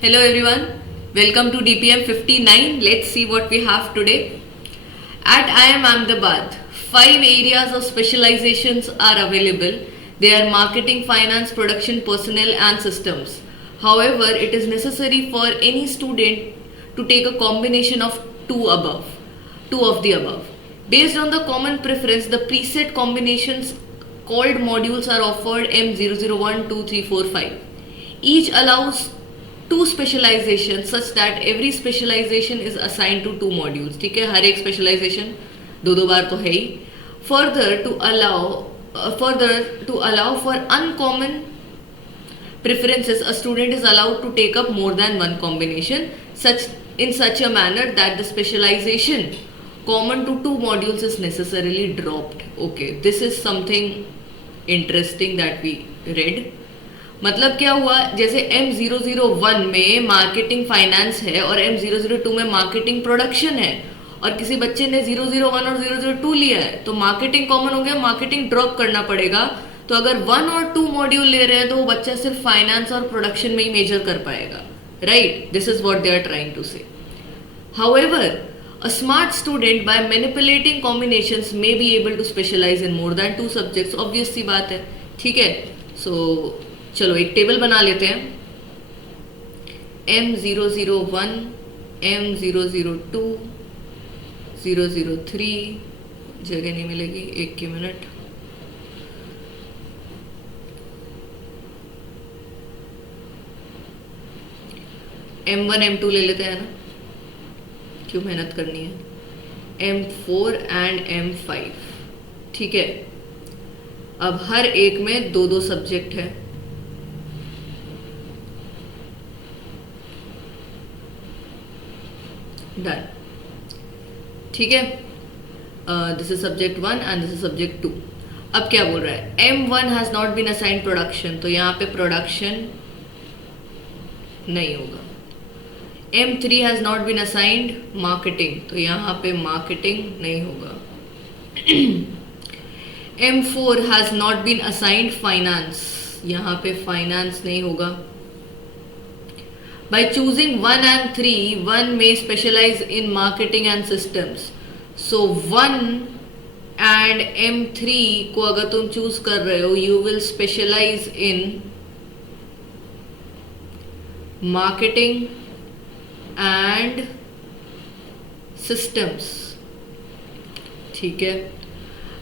Hello everyone, welcome to DPM 59. Let's see what we have today. At IIM Ahmedabad, 5 areas of specializations are available. They are marketing, finance, production, personnel and systems. However, it is necessary for any student to take a combination of two of the above. Based on the common preference, the preset combinations called modules are offered M001, 2, 3, 4, 5. Each allows two specialization such that every specialization is assigned to two modules. ठीक है, हर एक specialization दो बार तो है ही. Further to allow for uncommon preferences, a student is allowed to take up more than one combination in such a manner that the specialization common to two modules is necessarily dropped. Okay, this is something interesting that we read. मतलब क्या हुआ, जैसे M001 में marketing finance है और M002 में marketing production है और किसी बच्चे ने 001 और 002 लिया है तो मार्केटिंग कॉमन हो गया, मार्केटिंग ड्रॉप करना पड़ेगा. तो अगर 1 और 2 मॉड्यूल ले रहे हैं तो वो बच्चा सिर्फ फाइनेंस और प्रोडक्शन में ही मेजर कर पाएगा. Right, this is what they are trying to say. However, a smart student by manipulating combinations may be able to specialize in more than 2 subjects. obvious सी बात है. ठीक है, सो चलो एक टेबल बना लेते हैं. M001, M002, 003, जगह नहीं मिलेगी, एक की मिनट. M1 M2 ले लेते हैं ना, क्यों मेहनत करनी है. M4 and M5. ठीक है, अब हर एक में दो सब्जेक्ट है. डन. ठीक है, this is subject 1 and this is subject 2. अब क्या बोल रहा है, M1 has not been assigned production, तो यहाँ पे प्रोडक्शन नहीं होगा. M3 has not been assigned marketing, तो यहाँ पे मार्केटिंग नहीं होगा. M4 has not been assigned finance, यहाँ पे फाइनेंस नहीं होगा. By choosing 1 and 3, 1 may specialize in marketing and systems. So 1 and M3 को अगर तुम चूज कर रहे हो, you will specialize in marketing and systems. ठीक है.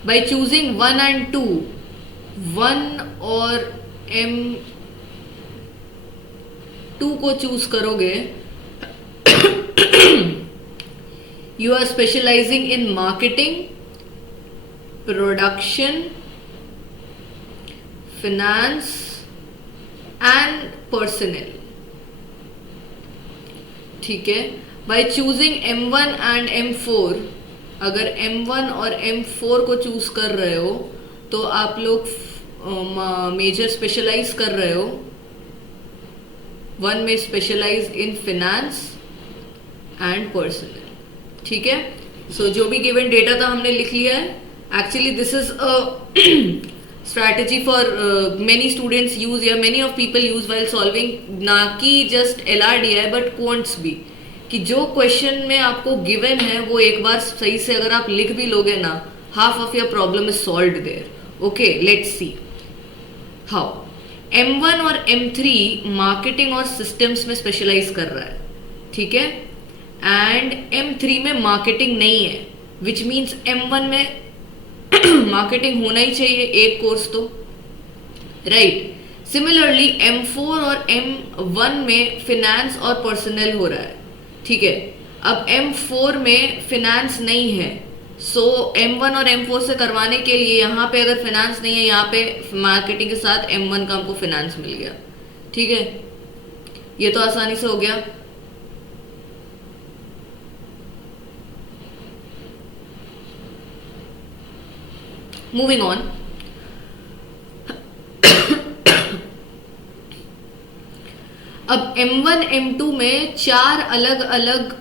By choosing 1 and 2, 1 और M2 को चूज करोगे, you are specialising in marketing, production, finance and personnel. ठीक है. Bye choosing M1 and M4, अगर M1 और M4 को चूज कर रहे हो तो आप लोग मेजर स्पेशलाइज कर रहे हो. 1 में specialise in finance and personnel. ठीक है, सो जो भी गिवन डेटा था हमने लिख लिया है. Actually this is a strategy for many students use या many of people use while solving, ना कि जस्ट LRDI बट क्वांट्स भी, कि जो क्वेश्चन में आपको गिवन है वो एक बार सही से अगर आप लिख भी लोगे ना, half of your problem is solved there. Okay, let's see how. M1 और M3 मार्केटिंग और सिस्टम्स में स्पेशलाइज कर रहा है. ठीक है, एंड M3 में मार्केटिंग नहीं है, विच मीन्स M1 में मार्केटिंग होना ही चाहिए एक कोर्स तो. राइट. सिमिलरली M4 और M1 में फिनेंस और पर्सनल हो रहा है. ठीक है, अब M4 में फिनेंस नहीं है, सो M1 और M4 से करवाने के लिए यहाँ पे अगर फिनेंस नहीं है, यहाँ पे मार्केटिंग के साथ M1 का हमको फिनेंस मिल गया. ठीक है, ये तो आसानी से हो गया. Moving on. अब M1 M2 में 4 अलग अलग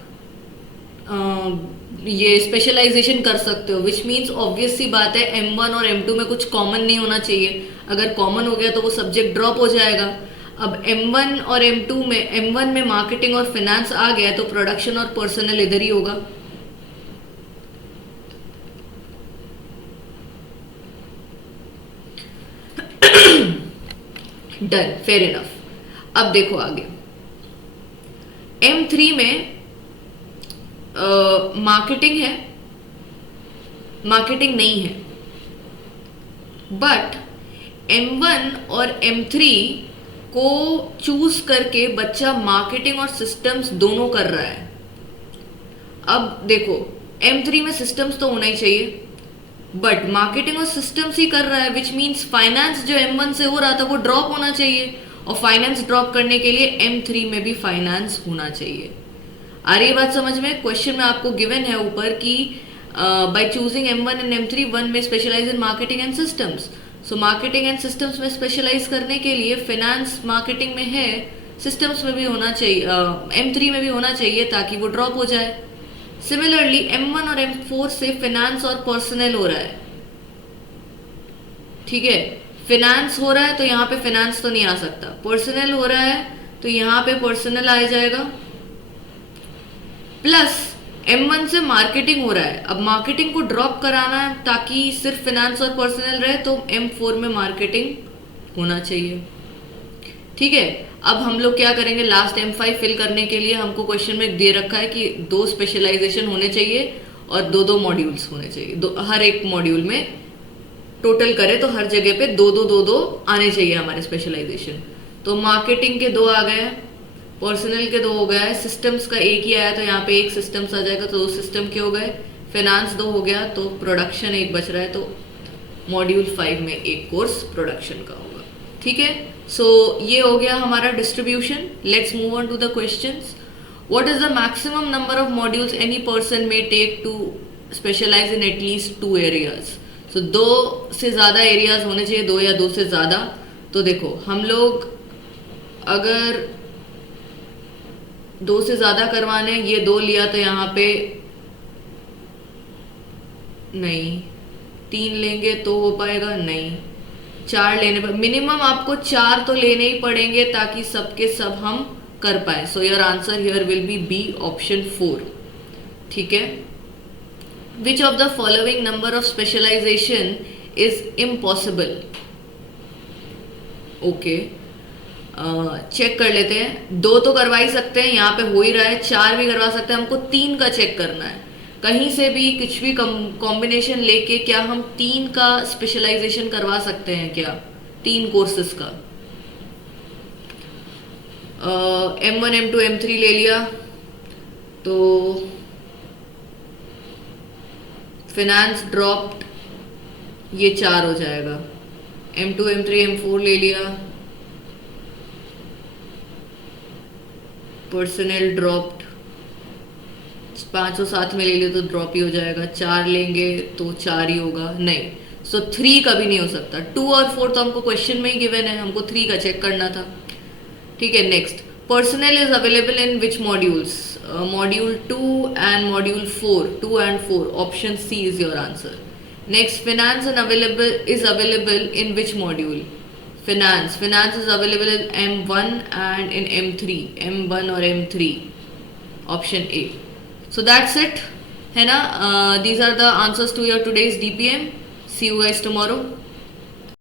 ये स्पेशलाइजेशन कर सकते हो, विच मीन्स ऑब्वियस सी बात है M1 और M2 में कुछ कॉमन नहीं होना चाहिए. अगर कॉमन हो गया तो वो सब्जेक्ट ड्रॉप हो जाएगा. अब M1 और M2 में, M1 में मार्केटिंग और फिनेंस आ गया तो प्रोडक्शन और पर्सनल इधर ही होगा। Done, fair enough. अब देखो आगे M3 में मार्केटिंग है, मार्केटिंग नहीं है, बट M1 और M3 को चूज करके बच्चा मार्केटिंग और सिस्टम्स दोनों कर रहा है। अब देखो M3 में सिस्टम्स तो होना ही चाहिए, बट मार्केटिंग और सिस्टम्स ही कर रहा है, विच मीन्स फाइनेंस जो M1 से हो रहा था वो ड्रॉप होना चाहिए, और फाइनेंस ड्रॉप करने के लिए M3 में भी फाइनेंस होना चाहिए। आ रही बात समझ में? क्वेश्चन में आपको गिवन है ऊपर कि by choosing M1 and M3 one में specialise in marketing and systems. So marketing and systems में स्पेशलाइज करने के लिए फिनेंस मार्केटिंग में है, सिस्टम्स में भी होना चाहिए, M3 में भी होना चाहिए ताकि वो ड्रॉप हो जाए। सिमिलरली M1 और M4 से फिनेंस और पर्सनल हो रहा है, ठीक है, फिनेंस हो रहा है तो यहाँ पे फिनेंस तो नहीं आ सकता, पर्सनल हो रहा है तो यहाँ पे पर्सनल आ जाएगा, प्लस M1 से मार्केटिंग हो रहा है। अब मार्केटिंग को ड्रॉप कराना है ताकि सिर्फ फिनेंस और पर्सनल रहे, तो M4 में मार्केटिंग होना चाहिए, ठीक है। अब हम लोग क्या करेंगे, लास्ट M5 फिल करने के लिए हमको क्वेश्चन में दे रखा है कि 2 स्पेशलाइजेशन होने चाहिए और 2-2 मॉड्यूल्स होने चाहिए, हर एक मॉड्यूल में टोटल करें तो हर जगह पे 2-2 आने चाहिए हमारे स्पेशलाइजेशन। तो मार्केटिंग के 2 आ गए, पर्सनल के 2 हो गया है, सिस्टम्स का 1 ही आया तो यहाँ पे 1 सिस्टम्स आ जाएगा, तो 2 सिस्टम के हो गए, फिनेंस 2 हो गया, तो प्रोडक्शन 1 बच रहा है, तो मॉड्यूल 5 में 1 कोर्स प्रोडक्शन का होगा, ठीक है। सो ये हो गया हमारा distribution. Let's move on to the questions. What is the maximum number of modules any person may take to specialise in at least 2 areas. So 2 से ज़्यादा एरियाज होने चाहिए, 2 या 2 से ज़्यादा। तो देखो हम लोग अगर 2 से ज़्यादा करवाने, ये 2 लिया तो यहाँ पे नहीं, 3 लेंगे तो हो पाएगा नहीं, 4 लेने पर मिनिमम आपको 4 तो लेने ही पड़ेंगे ताकि सबके सब हम कर पाए। So your answer here will be B, option 4, ठीक है। Which of the following number of specialisation is impossible? Okay, check कर लेते हैं। 2 तो करवा ही सकते हैं, यहाँ पे हो ही रहा है, 4 भी करवा सकते हैं, हमको 3 का चेक करना है। कहीं से भी कुछ भी कॉम्बिनेशन लेके क्या हम 3 का स्पेशलाइजेशन करवा सकते हैं क्या, 3 कोर्सेज का? M1 M2 M3 ले लिया तो फिनेंस ड्रॉप्ड, ये 4 हो जाएगा। M2 M3 M4 ले लिया, पर्सनल ड्रॉप्ड, 5 साथ में ले लिया तो ड्रॉप ही हो जाएगा, 4 लेंगे तो 4 ही होगा, नहीं। सो 3 कभी नहीं हो सकता। 2 और 4 तो हमको क्वेश्चन में ही गिवन है, हमको 3 का चेक करना था, ठीक है। Next, personnel is available in which modules? Module 2 and module 4, 2 and 4, option C is your answer. Next, finance is available in which module? finance is available in M1 and in M3, M1 और M3, option A. So that's it, है ना? These are the answers to your today's DPM. See you guys tomorrow.